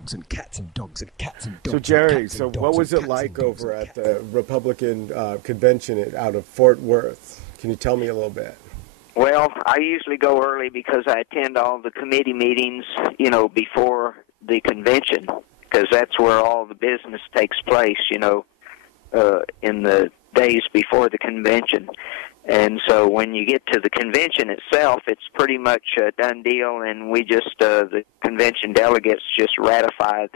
dogs and cats and dogs and cats and dogs. So Jerry, so what was it like over at the Republican convention out of Fort Worth? Can you tell me a little bit? Well, I usually go early because I attend all the committee meetings, before the convention, because that's where all the business takes place, in the days before the convention. And so when you get to the convention itself, it's pretty much a done deal, and we just, the convention delegates just ratify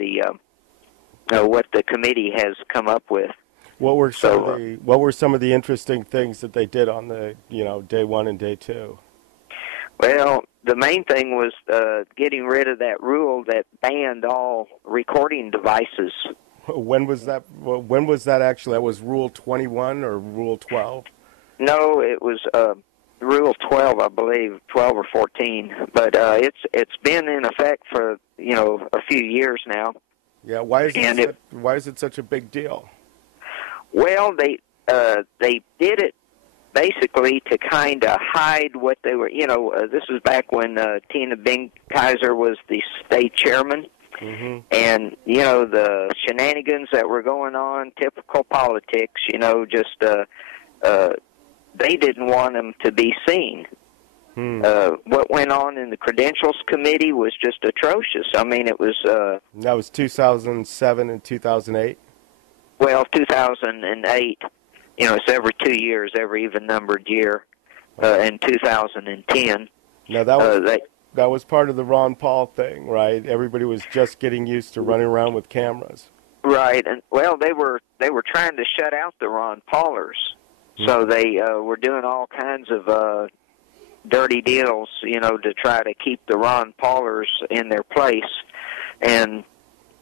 what the committee has come up with. What were some of the interesting things that they did on the, day one and day two? Well, the main thing was getting rid of that rule that banned all recording devices. When was that? When was that actually? That was Rule 21 or Rule 12? No, it was Rule 12, I believe, 12 or 14. But it's been in effect for a few years now. Yeah, why is it such a big deal? Well, they did it basically to kind of hide what they were. This was back when Tina Kaiser was the state chairman. Mm-hmm. And, the shenanigans that were going on, typical politics, they didn't want them to be seen. What went on in the Credentials Committee was just atrocious. I mean, it was... that was 2007 and 2008? Well, 2008, it's every 2 years, every even-numbered year, in 2010. Now, that was part of the Ron Paul thing, right? Everybody was just getting used to running around with cameras. Right, and, well, they were trying to shut out the Ron Paulers. So they were doing all kinds of dirty deals, to try to keep the Ron Paulers in their place, and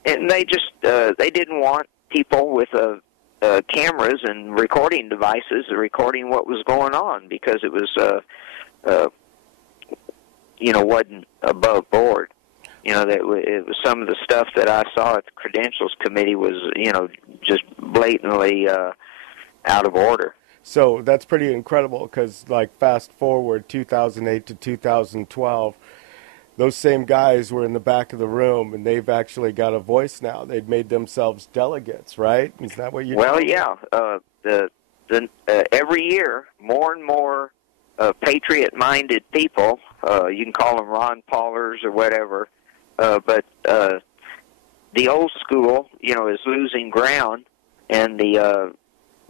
they just they didn't want people with cameras and recording devices recording what was going on because it was wasn't above board. It was some of the stuff that I saw at the Credentials Committee was just blatantly out of order. So that's pretty incredible because, fast forward 2008 to 2012, those same guys were in the back of the room, and they've actually got a voice now. They've made themselves delegates, right? Is that what you're Well, yeah. Every year, more and more patriot-minded people, you can call them Ron Paulers or whatever, but the old school, is losing ground, and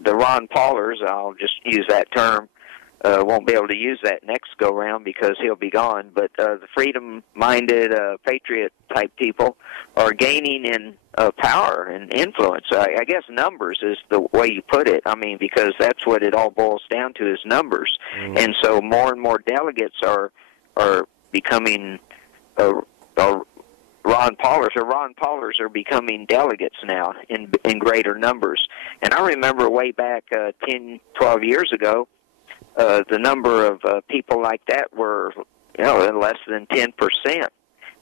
the Ron Paulers, I'll just use that term, won't be able to use that next go-round because he'll be gone, but the freedom-minded, patriot-type people are gaining in power and influence. I guess numbers is the way you put it. I mean, because that's what it all boils down to is numbers. Mm. And so more and more delegates are becoming Ron Paulers are becoming delegates now in greater numbers. And I remember way back 10, 12 years ago, the number of people like that were, less than 10%.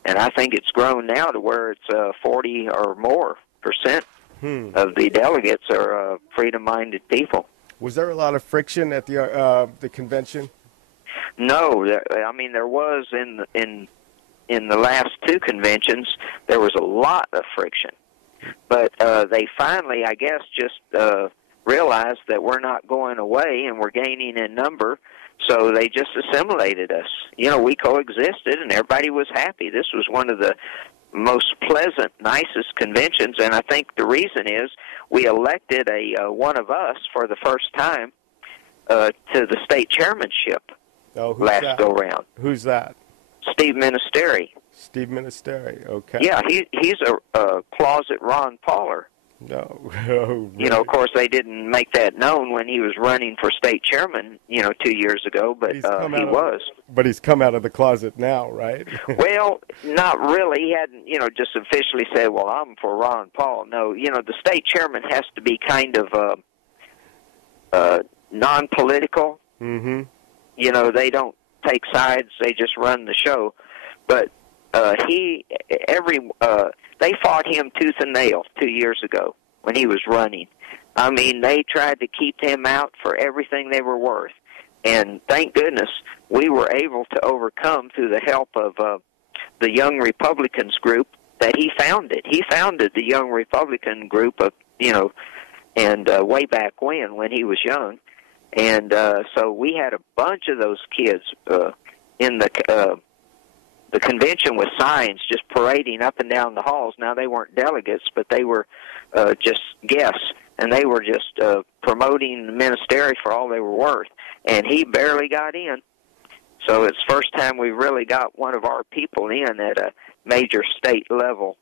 And I think it's grown now to where it's 40 or more percent of the delegates are freedom-minded people. Was there a lot of friction at the convention? No, there was in the last two conventions. There was a lot of friction, but they finally, I guess, just realized that we're not going away and we're gaining in number. So they just assimilated us. We coexisted, and everybody was happy. This was one of the most pleasant, nicest conventions, and I think the reason is we elected one of us for the first time to the state chairmanship last go-round. Who's that? Steve Munisteri. Steve Munisteri, okay. Yeah, he's a closet Ron Pauler. No. Really? Of course, they didn't make that known when he was running for state chairman, 2 years ago, but he was. But he's come out of the closet now, right? Well, not really. He hadn't, just officially said, well, I'm for Ron Paul. No, the state chairman has to be kind of non-political. Mm-hmm. They don't take sides. They just run the show. But they fought him tooth and nail 2 years ago when he was running. I mean, they tried to keep him out for everything they were worth. And thank goodness we were able to overcome through the help of the Young Republicans group that he founded. He founded the Young Republican group of, and way back when he was young. And so we had a bunch of those kids in the convention with signs just parading up and down the halls. Now, they weren't delegates, but they were just guests, and they were just promoting Munisteri for all they were worth. And he barely got in. So it's the first time we really got one of our people in at a major state-level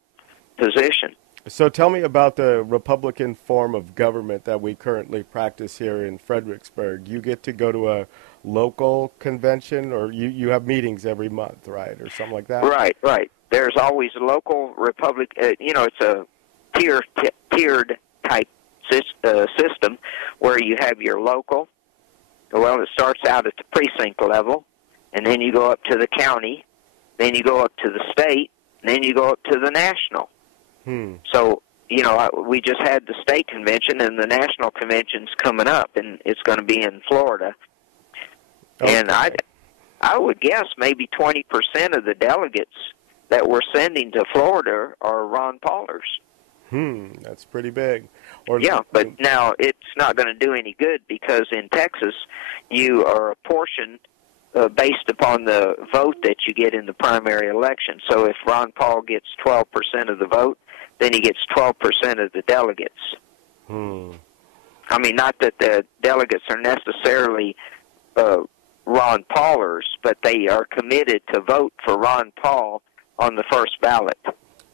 position. So tell me about the Republican form of government that we currently practice here in Fredericksburg. You get to go to a local convention, or you have meetings every month, right, or something like that? Right. There's always a local republic. It's a tiered type system where you have your local. Well, it starts out at the precinct level, and then you go up to the county, then you go up to the state, and then you go up to the national. So, we just had the state convention, and the national convention's coming up, and it's going to be in Florida. Okay. And I would guess maybe 20% of the delegates that we're sending to Florida are Ron Paulers. That's pretty big. But now it's not going to do any good, because in Texas you are apportioned based upon the vote that you get in the primary election. So if Ron Paul gets 12% of the vote, then he gets 12% of the delegates. I mean, not that the delegates are necessarily Ron Paulers, but they are committed to vote for Ron Paul on the first ballot.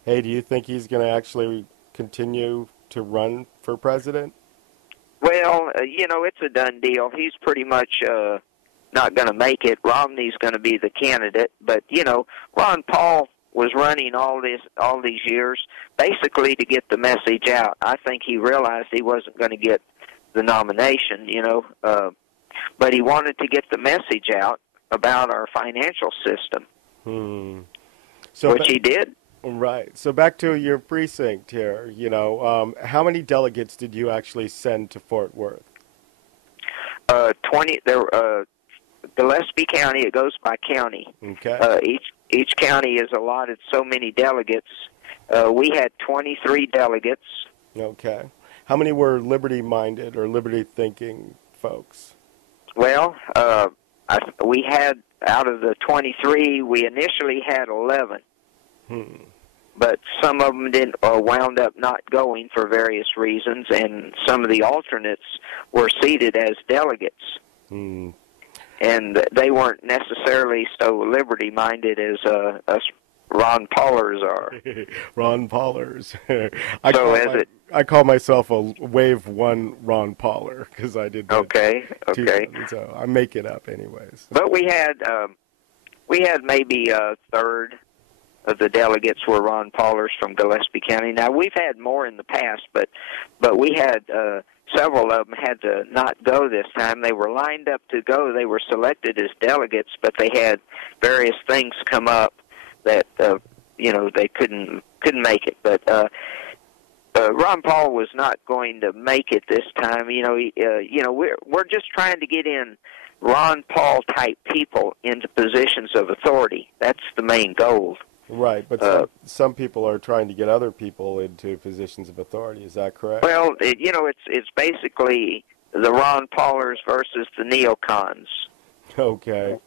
Hey, do you think he's going to actually continue to run for president? Well, it's a done deal. He's pretty much not going to make it. Romney's going to be the candidate. But, Ron Paul was running all these years basically to get the message out. I think he realized he wasn't going to get the nomination, but he wanted to get the message out about our financial system, which he did. Right. So back to your precinct here, how many delegates did you actually send to Fort Worth? 20. Gillespie County, it goes by county. Okay. Each county is allotted so many delegates. We had 23 delegates. Okay. How many were liberty-minded or liberty-thinking folks? Well, we had, out of the 23, we initially had 11. But some of them wound up not going for various reasons, and some of the alternates were seated as delegates. And they weren't necessarily so liberty-minded as us Ron Paulers are. Ron Paulers. I call myself a Wave 1 Ron Pauler, because I did that. Okay. So I make it up anyways. But we had maybe a third of the delegates were Ron Paulers from Gillespie County. Now, we've had more in the past, but we had several of them had to not go this time. They were lined up to go. They were selected as delegates, but they had various things come up that they couldn't make it. But Ron Paul was not going to make it this time. We're just trying to get in Ron Paul type people into positions of authority. That's the main goal. Right, but some people are trying to get other people into positions of authority. Is that correct? Well, it's basically the Ron Paulers versus the Neocons. Okay.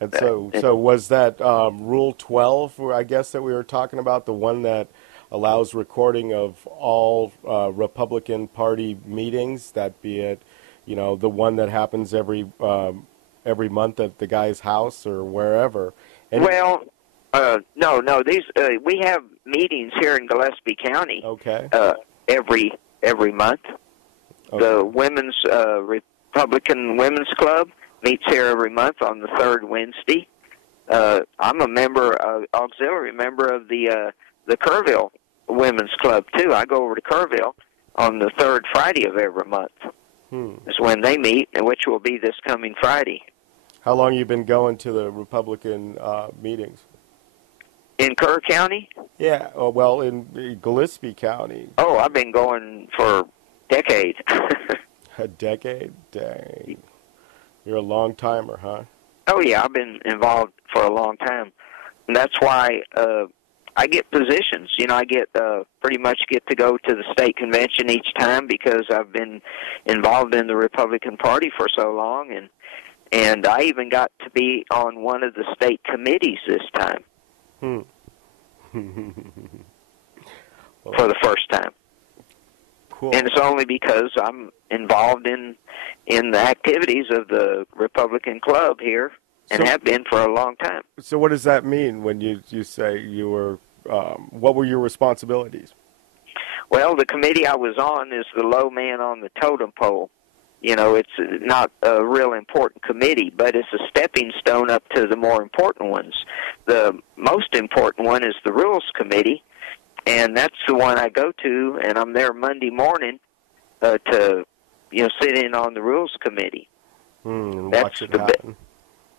And so was that Rule 12, I guess, that we were talking about, the one that allows recording of all Republican Party meetings, that be it, the one that happens every month at the guy's house or wherever? No. These we have meetings here in Gillespie County. Okay. Every month. Okay. The Women's Republican Women's Club meets here every month on the third Wednesday. I'm a auxiliary member of the Kerrville Women's Club too. I go over to Kerrville on the third Friday of every month. Is when they meet, and which will be this coming Friday. How long you been going to the Republican meetings? In Kerr County? Yeah, well, in Gillespie County. Oh, I've been going for decades. A decade? Dang. You're a long timer, huh? Oh, yeah, I've been involved for a long time. And that's why I get positions. You know, I get pretty much get to go to the state convention each time because I've been involved in the Republican Party for so long, and I even got to be on one of the state committees this time. For the first time. Cool. And it's only because I'm involved in the activities of the Republican Club here and have been for a long time. So what does that mean when you say you were, what were your responsibilities? Well, the committee I was on is the low man on the totem pole. You know, it's not a real important committee, but it's a stepping stone up to the more important ones. The most important one is the Rules Committee, and that's the one I go to, and I'm there Monday morning to, you know, sit in on the Rules Committee. And watch it happen.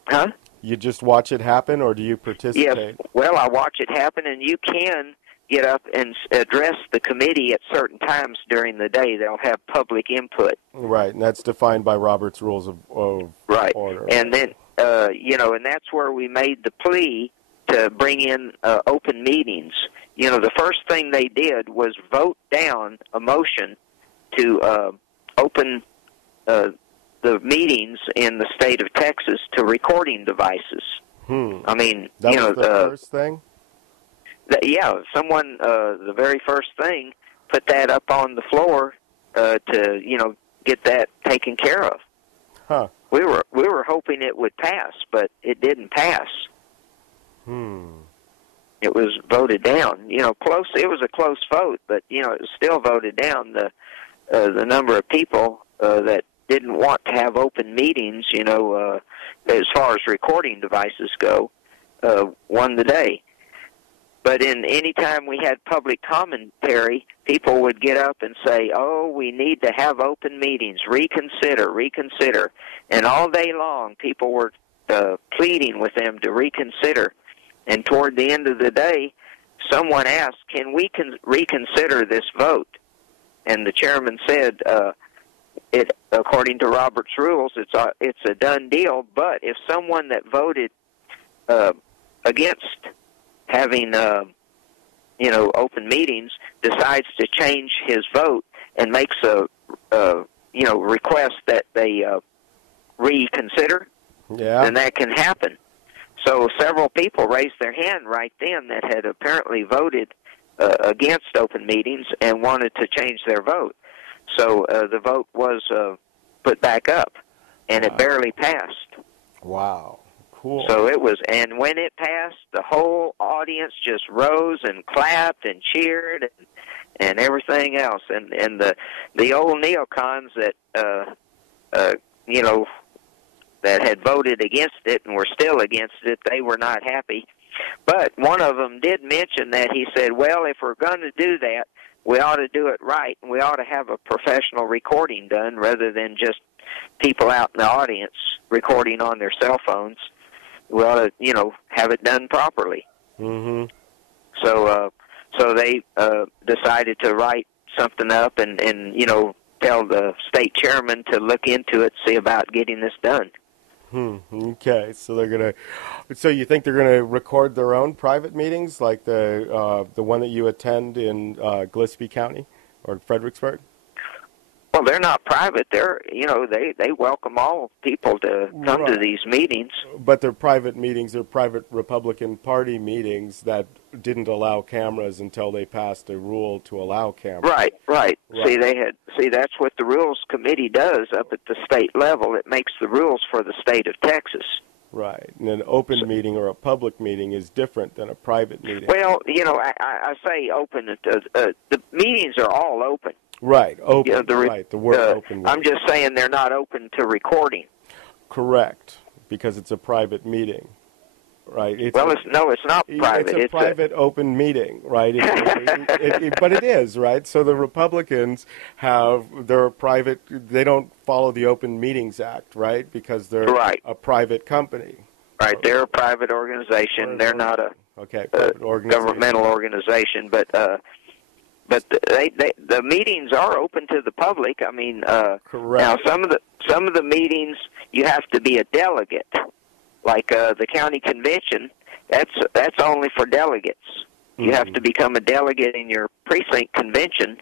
Huh? You just watch it happen, or do you participate? Yes. Well, I watch it happen, and you can get up and address the committee at certain times during the day. They'll have public input. Right, and that's defined by Robert's Rules of right. Order. And then, you know, and that's where we made the plea to bring in open meetings. You know, the first thing they did was vote down a motion to open the meetings in the state of Texas to recording devices. I mean, that you know, was the first thing? Yeah, someone, the very first thing, put that up on the floor to, you know, get that taken care of. Huh. We were hoping it would pass, but it didn't pass. It was voted down. You know, close. It was a close vote, but you know, it was still voted down. The number of people that didn't want to have open meetings, you know, as far as recording devices go, won the day. But in any time we had public commentary, people would get up and say, "Oh, we need to have open meetings. Reconsider, reconsider." And all day long, people were pleading with them to reconsider. And toward the end of the day, someone asked, "Can we reconsider this vote?" And the chairman said, "It, according to Robert's rules, it's a done deal. But if someone that voted against having you know, open meetings decides to change his vote and makes a you know, request that they reconsider, then that can happen." So several people raised their hand right then that had apparently voted against open meetings and wanted to change their vote. So the vote was put back up, and it barely passed. Wow. Cool. So it was, and when it passed, the whole audience just rose and clapped and cheered and everything else. And the old neocons that you know, that had voted against it and were still against it, they were not happy. But one of them did mention that. He said, "Well, if we're going to do that, we ought to do it right, and we ought to have a professional recording done rather than just people out in the audience recording on their cell phones. We ought to, you know, have it done properly." So they decided to write something up and you know, tell the state chairman to look into it, see about getting this done. Okay, so they're gonna. So you think they're gonna record their own private meetings, like the one that you attend in Gillespie County or Fredericksburg? Well, they're not private. They're, you know, they welcome all people to come to these meetings. But they're private meetings. They're private Republican Party meetings that didn't allow cameras until they passed a rule to allow cameras. Right. See, that's what the Rules Committee does up at the state level. It makes the rules for the state of Texas. Right. And an open meeting or a public meeting is different than a private meeting. Well, you know, I say open. The meetings are all open. Right, open, You know, right, the word open. I'm just saying they're not open to recording. Correct, because it's a private meeting, right? It's not private. It's a private open meeting, right? But it is, right? So the Republicans they're private, they don't follow the Open Meetings Act, right? Because they're a private company. Right, they're a private organization. They're not a governmental organization, but the meetings are open to the public. I mean, correct. Now some of the meetings you have to be a delegate, like the county convention. That's only for delegates. You have to become a delegate in your precinct convention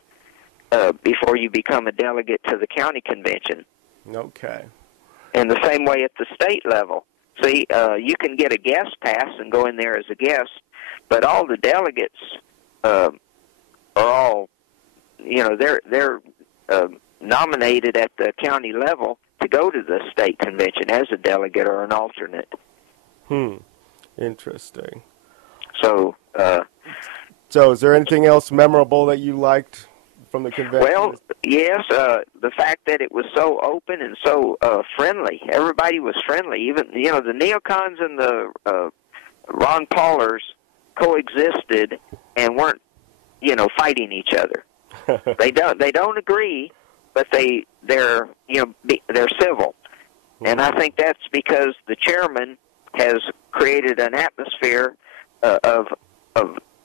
before you become a delegate to the county convention. Okay. And the same way at the state level. See, you can get a guest pass and go in there as a guest, but all the delegates are all, they're nominated at the county level to go to the state convention as a delegate or an alternate. Interesting. So, is there anything else memorable that you liked from the convention? Well, yes, the fact that it was so open and so friendly. Everybody was friendly. Even, the Neocons and the Ron Paulers coexisted and weren't, fighting each other. They don't agree, but they're civil. And I think that's because the chairman has created an atmosphere of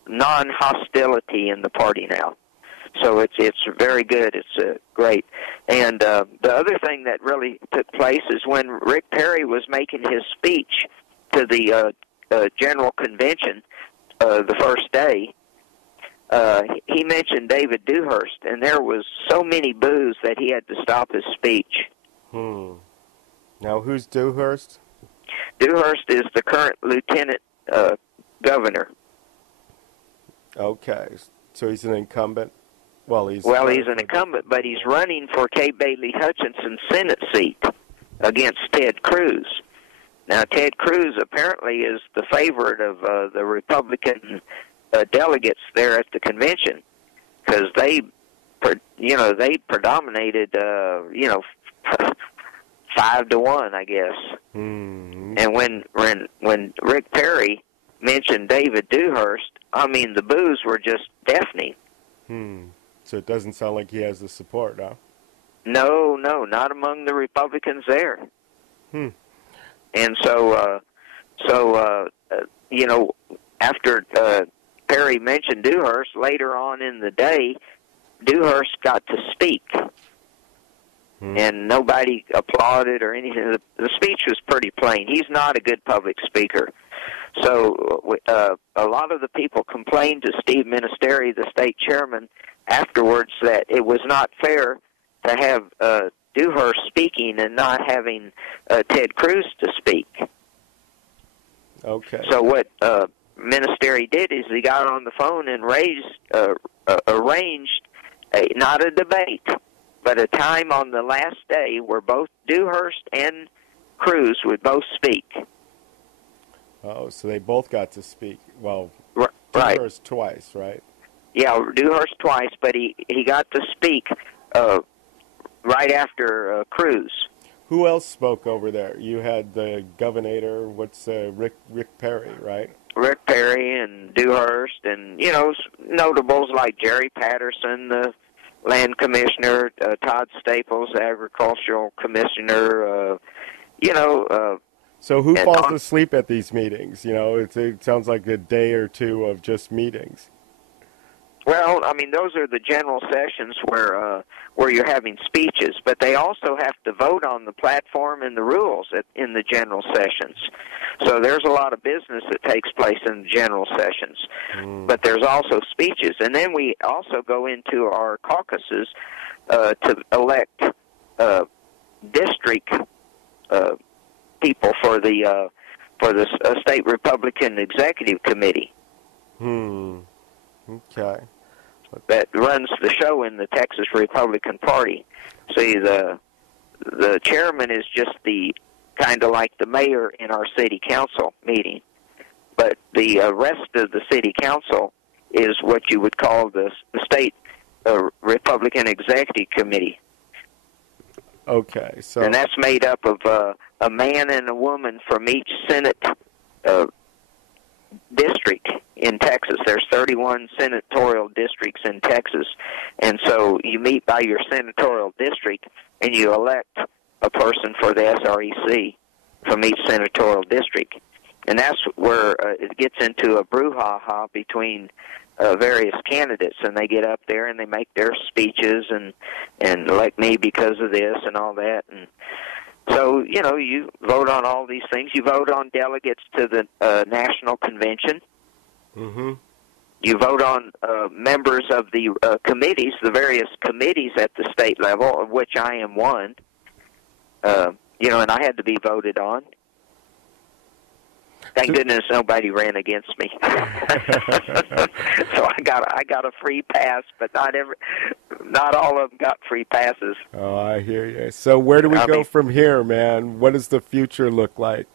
non-hostility in the party now. So it's very good. It's great. And the other thing that really took place is when Rick Perry was making his speech to the general convention the first day, he mentioned David Dewhurst, and there was so many boos that he had to stop his speech. Now, who's Dewhurst? Dewhurst is the current lieutenant governor. Okay, so he's an incumbent? He's an incumbent, but he's running for Kay Bailey Hutchinson's Senate seat against Ted Cruz. Now, Ted Cruz apparently is the favorite of the Republican delegates there at the convention because they predominated, 5-1, I guess. And when Rick Perry mentioned David Dewhurst, the boos were just deafening. So it doesn't sound like he has the support, huh? No, not among the Republicans there. And so, after Perry mentioned Dewhurst, later on in the day, Dewhurst got to speak. And nobody applauded or anything. The speech was pretty plain. He's not a good public speaker. So a lot of the people complained to Steve Munisteri, the state chairman, afterwards that it was not fair to have Dewhurst speaking and not having Ted Cruz to speak. Okay. So what Munisteri did is he got on the phone and arranged not a debate, but a time on the last day where both Dewhurst and Cruz would both speak. Oh, so they both got to speak. Well, right. Dewhurst twice, right? Yeah, Dewhurst twice, but he got to speak right after Cruz. Who else spoke over there? You had the governor, Rick Perry, right? Rick Perry and Dewhurst and, notables like Jerry Patterson, the land commissioner, Todd Staples, the agricultural commissioner, So who falls asleep at these meetings? It sounds like a day or two of just meetings. Well, those are the general sessions where you're having speeches, but they also have to vote on the platform and the rules in the general sessions. So there's a lot of business that takes place in the general sessions, but there's also speeches. And then we also go into our caucuses to elect district people for the state Republican Executive Committee. Okay. That runs the show in the Texas Republican Party. See, the chairman is just the kind of like the mayor in our city council meeting, but the rest of the city council is what you would call the state Republican Executive Committee. Okay, so and that's made up of a man and a woman from each Senate district in Texas. There's 31 senatorial districts in Texas, and so you meet by your senatorial district and you elect a person for the SREC from each senatorial district. And that's where it gets into a brouhaha between various candidates, and they get up there and they make their speeches and elect me because of this and all that. And so, you vote on all these things. You vote on delegates to the national convention. you vote on members of the committees, the various committees at the state level, of which I am one. And I had to be voted on. Thank goodness nobody ran against me. So I got a free pass, but not all of them got free passes. Oh, I hear you. So where do we go from here, man? What does the future look like?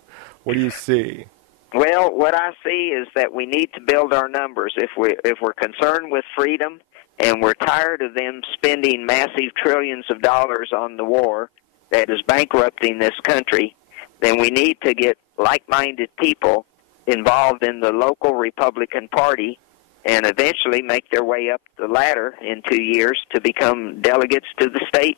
What do you see? Well, what I see is that we need to build our numbers. If we're concerned with freedom and we're tired of them spending massive trillions of dollars on the war that is bankrupting this country, then we need to get like-minded people involved in the local Republican Party and eventually make their way up the ladder in 2 years to become delegates to the state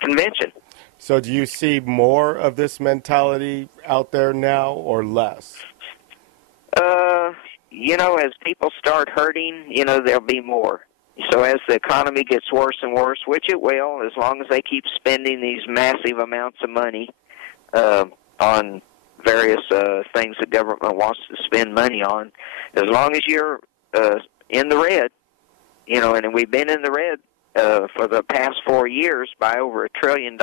convention. So do you see more of this mentality out there now or less? As people start hurting, there'll be more. So as the economy gets worse and worse, which it will, as long as they keep spending these massive amounts of money on various things the government wants to spend money on, as long as you're in the red, and we've been in the red for the past 4 years by over $1 trillion,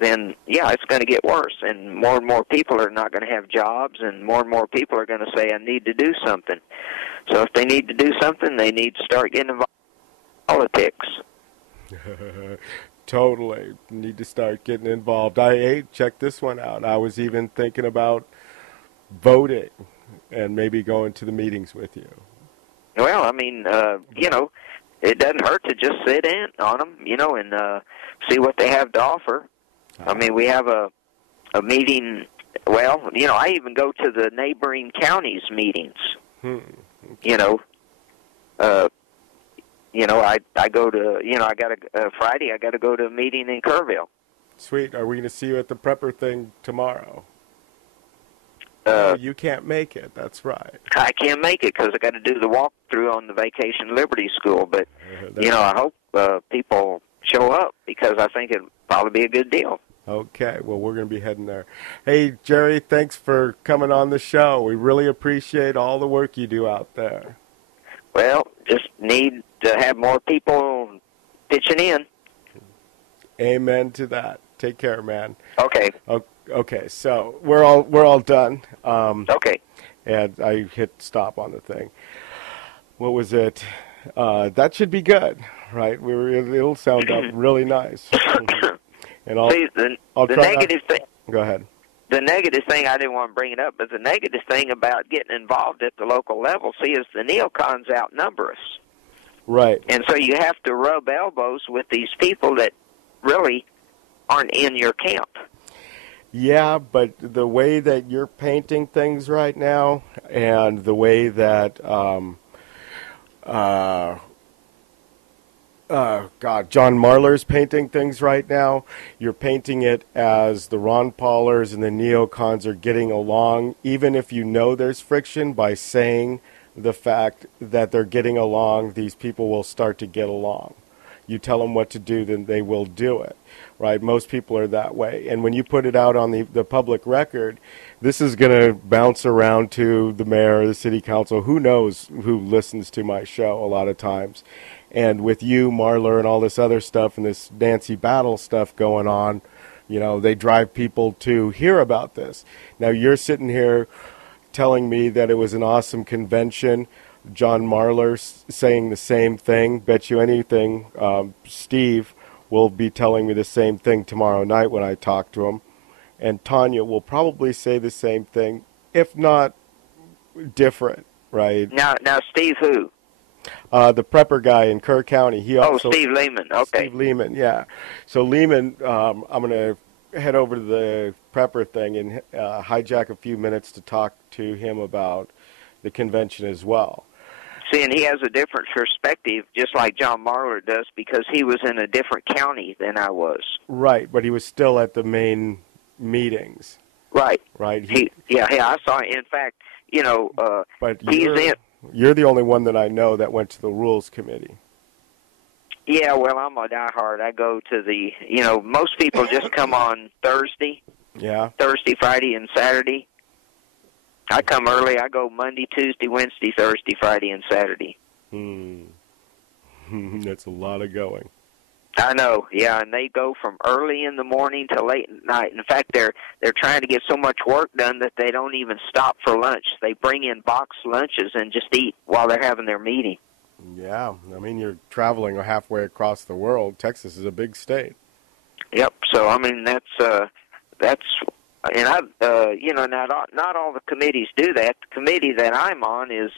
then, it's going to get worse. And more people are not going to have jobs, and more people are going to say, I need to do something. So if they need to do something, they need to start getting involved in politics. Totally. Need to start getting involved. Check this one out. I was even thinking about voting and maybe going to the meetings with you. Well, it doesn't hurt to just sit in on them, and see what they have to offer. We have a meeting. Well, I even go to the neighboring counties meetings. I go to, I got Friday, I got to go to a meeting in Kerrville. Sweet. Are we going to see you at the prepper thing tomorrow? You can't make it. That's right. I can't make it because I got to do the walkthrough on the Vacation Liberty School. But, I hope people show up because I think it'll probably be a good deal. Okay. Well, we're going to be heading there. Hey, Jerry, thanks for coming on the show. We really appreciate all the work you do out there. Well, just need to have more people pitching in. Amen to that. Take care, man. Okay. Okay, so we're all done. Okay. And I hit stop on the thing. What was it? That should be good, right? It'll sound up really nice. And See, the negative thing. Go ahead. The negative thing, I didn't want to bring it up, but the negative thing about getting involved at the local level, is the neocons outnumber us. Right. And so you have to rub elbows with these people that really aren't in your camp. Yeah, but the way that you're painting things right now and the way that John Marler's painting things right now, you're painting it as the Ron Paulers and the neocons are getting along, even if you know there's friction, by saying the fact that they're getting along, these people will start to get along. You tell them what to do, then they will do it, right? Most people are that way. And when you put it out on the public record, this is going to bounce around to the mayor, the city council, who knows who listens to my show a lot of times. And with you, Marler, and all this other stuff and this Nancy Battle stuff going on, they drive people to hear about this. Now, you're sitting here telling me that it was an awesome convention. John Marler saying the same thing. Bet you anything, Steve will be telling me the same thing tomorrow night when I talk to him. And Tanya will probably say the same thing, if not different, right? Now, Steve who? The prepper guy in Kerr County. Steve Lehman. Okay. Steve Lehman, yeah. So Lehman, I'm going to head over to the prepper thing and hijack a few minutes to talk to him about the convention as well. See, and he has a different perspective, just like John Marler does, because he was in a different county than I was. Right, but he was still at the main meetings. Right. Right. I saw it. In fact, but he's in. You're the only one that I know that went to the rules committee. Yeah, well, I'm a diehard. I go to the, most people just come on Thursday. Yeah. Thursday, Friday, and Saturday. I come early. I go Monday, Tuesday, Wednesday, Thursday, Friday, and Saturday. That's a lot of going. I know, yeah, and they go from early in the morning to late at night. In fact, they're trying to get so much work done that they don't even stop for lunch. They bring in boxed lunches and just eat while they're having their meeting. Yeah, I mean, you're traveling halfway across the world. Texas is a big state. Yep. So I mean, that's and not all the committees do that. The committee that I'm on is,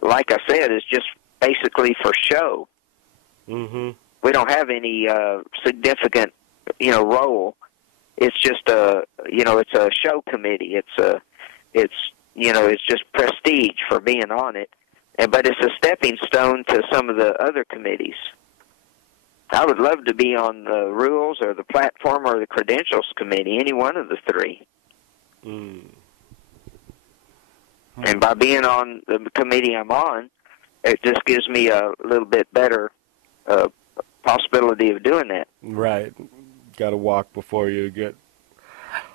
like I said, is just basically for show. Mm-hmm. We don't have any significant, role. It's just it's a show committee. It's just prestige for being on it, but it's a stepping stone to some of the other committees. I would love to be on the rules or the platform or the credentials committee, any one of the three. And by being on the committee I'm on, it just gives me a little bit better possibility of doing that. Right. Got to walk before you get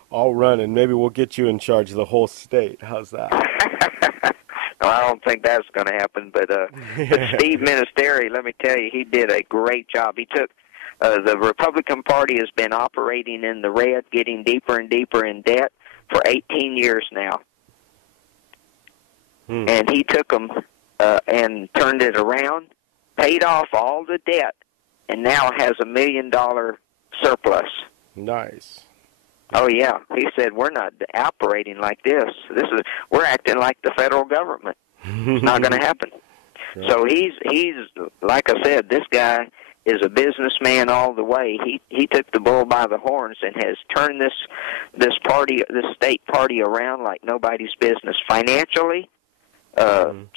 all running. Maybe we'll get you in charge of the whole state. How's that? No, I don't think that's going to happen. But Steve Munisteri, let me tell you, he did a great job. He took the Republican Party has been operating in the red, getting deeper and deeper in debt for 18 years now. And he took them and turned it around, paid off all the debt, and now has $1 million surplus. Nice. Oh yeah, he said we're not operating like this. We're acting like the federal government. It's not going to happen. Right. So he's like I said, this guy is a businessman all the way. He took the bull by the horns and has turned this state party around like nobody's business, financially,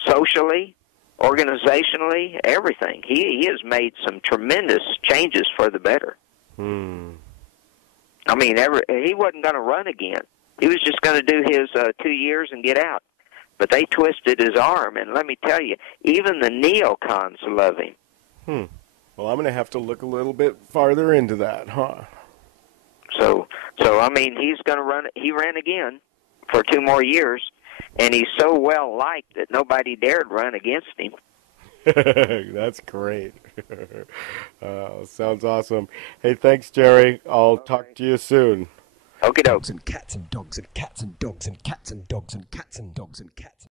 socially, organizationally, everything. He has made some tremendous changes for the better. I mean, he wasn't going to run again. He was just going to do his 2 years and get out. But they twisted his arm, and let me tell you, even the neocons love him. Well, I'm going to have to look a little bit farther into that, huh? So I mean, he's going to run. He ran again for 2 more years, and he's so well liked that nobody dared run against him. That's great. Sounds awesome. Hey, thanks, Jerry. I'll talk to you soon. Okie doke. And cats and dogs and cats and dogs and cats and dogs and cats and dogs and cats.